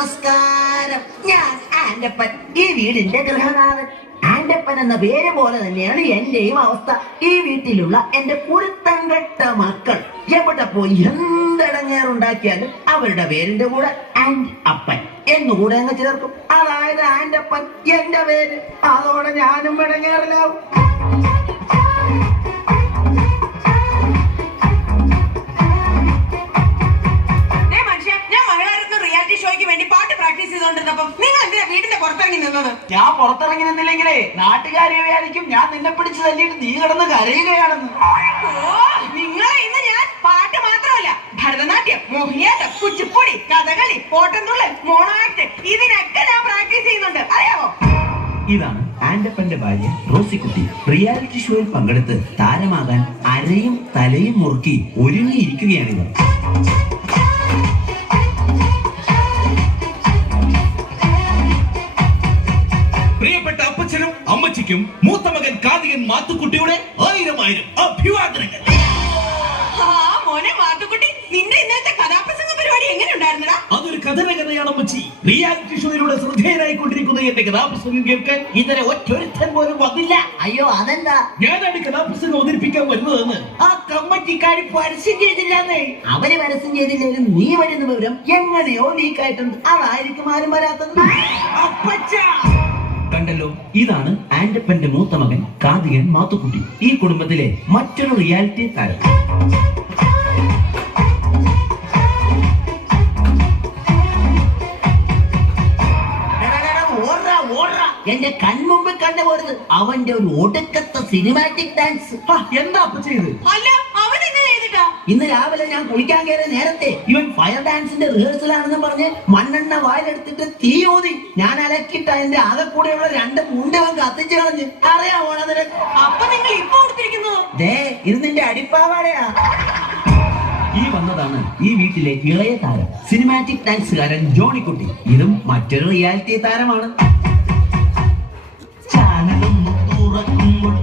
നമസ്കാരം. ഞാൻ ആൻഡപ്പൻ, ഈ വീടിന്റെ ഗൃഹനാഥൻ. ആൻഡപ്പൻ എന്ന പേര് പോലെ തന്നെയാണ് എന്റെയും അവസ്ഥ. ഈ വീട്ടിലുള്ള എന്റെ കുരുത്തം കെട്ട മക്കൾ എവിടെ പോയി എന്തിടങ്ങേറുണ്ടാക്കിയാലും അവരുടെ പേരിന്റെ കൂടെ ആൻഡ് അപ്പൻ എന്നുകൂടെ അങ്ങ് ചേർക്കും. അതായത് ആൻഡപ്പൻ എന്റെ പേര്. അതോടെ ഞാനും ഇടങ്ങേറിലാവും. ഞാൻ പുറത്തിറങ്ങി നിന്നില്ലെങ്കിലേ നാട്ടുകാരെ വിചാരിക്കും ഞാൻ നിന്നെ പിടിച്ച് തല്ലിയിട്ട് നീ കിടന്ന് കരയുകയാണെന്ന്. നിങ്ങളെ ഇന്ന് ഞാൻ പാട്ട് മാത്രമല്ല, ഭരതനാട്യം, മോഹിനിയാട്ടം, കുച്ചിപ്പുടി, കഥകളി, ഓട്ടംതുള്ളൽ, മോണോ ആക്ട് ഇതിനൊക്കെ ഞാൻ പ്രാക്ടീസ് ചെയ്യുന്നുണ്ട്, അറിയാമോ? ഇതാണ് ആൻഡപ്പന്റെ ഭാര്യ റോസിക്കുട്ടി. റിയാലിറ്റി ഷോയിൽ പങ്കെടുത്ത് താരമാകാൻ അരയും തലയും മുറുക്കി ഒരുങ്ങിയിരിക്കുകയാണിവർ. പ്രിയപ്പെട്ട അപ്പച്ചനും അമ്മച്ചിക്കും മൂത്ത മകൻ കാർത്തികൻ മാത്തുക്കുട്ടിയുടെ 1000 അഭിവാദനങ്ങൾ. മോനെ മാത്തുക്കുട്ടി, നിന്റെ ഇന്നത്തെ കഥാപ്രസംഗ പരിപാടി എങ്ങനെ ഉണ്ടായിരുന്നടാ? അതൊരു കഥയാണ് അമ്മച്ചി. റിയാലിറ്റി ഷോയിലൂടെ ശ്രദ്ധേയനായിക്കൊണ്ടിരിക്കുന്ന എന്റെ കഥാപ്രസംഗം കേൾക്കാൻ ഇന്നലെ ഒറ്റൊരുത്തൻ പോലും വന്നില്ല. അയ്യോ, അതെന്താ? ഞാനാണ് കഥാപ്രസംഗം അവതരിപ്പിക്കാൻ വരുന്നതെന്ന് ആ കമ്മറ്റിക്കാരി പരസ്യം ചെയ്തില്ലാന്നേ. അവര് പരസ്യം ചെയ്തില്ലെങ്കിലും നീ വരുന്ന വിവരം എങ്ങനെയോ ലീക്കായിട്ടുണ്ട്. അതായിരിക്കും ആരും വരാത്തത്. അപ്പച്ച കണ്ടല്ലോ, ഇതാണ് ആൻഡപ്പന്റെ മൂത്ത മകൻ കാർത്തികൻ മാത്തുക്കുട്ടി. ഈ കുടുംബത്തിലെ മറ്റൊരു റിയാലിറ്റി താരം. എന്റെ കൺമുമ്പിൽ കണ്ടുപോരുത് അവന്റെ ഒരു ഒടുക്കത്തെ സിനിമാറ്റിക് ഡാൻസ്. എന്താ അപ്പ ചെയ്ത്? അല്ല, അവൻ എങ്ങനെ ചെയ്തിട്ടാ? ഇന്ന് രാവിലെ ഞാൻ കുളിക്കാൻ കയറിയ നേരത്തെ ഇവൻ ഫയർ ഡാൻസിന്റെ റിഹേഴ്സൽ ആണെന്ന് പറഞ്ഞ് മണ്ണെണ്ണ വായിലെടുത്തിട്ട് തീ ഊതി. ഞാൻ അലക്കിട്ട് അതിന്റെ ആകെ കൂടെയുള്ള 2 മുണ്ടവൻ കത്തിച്ചു കളഞ്ഞ്. അറിയാമോ അതിന്? അപ്പൊ നിങ്ങൾ ഇപ്പൊ കൊടുത്തിരിക്കുന്നതോ? ദേ, ഇത് നിന്റെ അടിപ്പാവാടയാ. ഈ വന്നതാണ് ഈ വീട്ടിലെ ഇളയ താരം, സിനിമാറ്റിക് ഡാൻസുകാരൻ ജോണിക്കുട്ടി. ഇതും മറ്റൊരു റിയാലിറ്റി താരമാണ്. ചാനലും തുറക്കുമ്പോൾ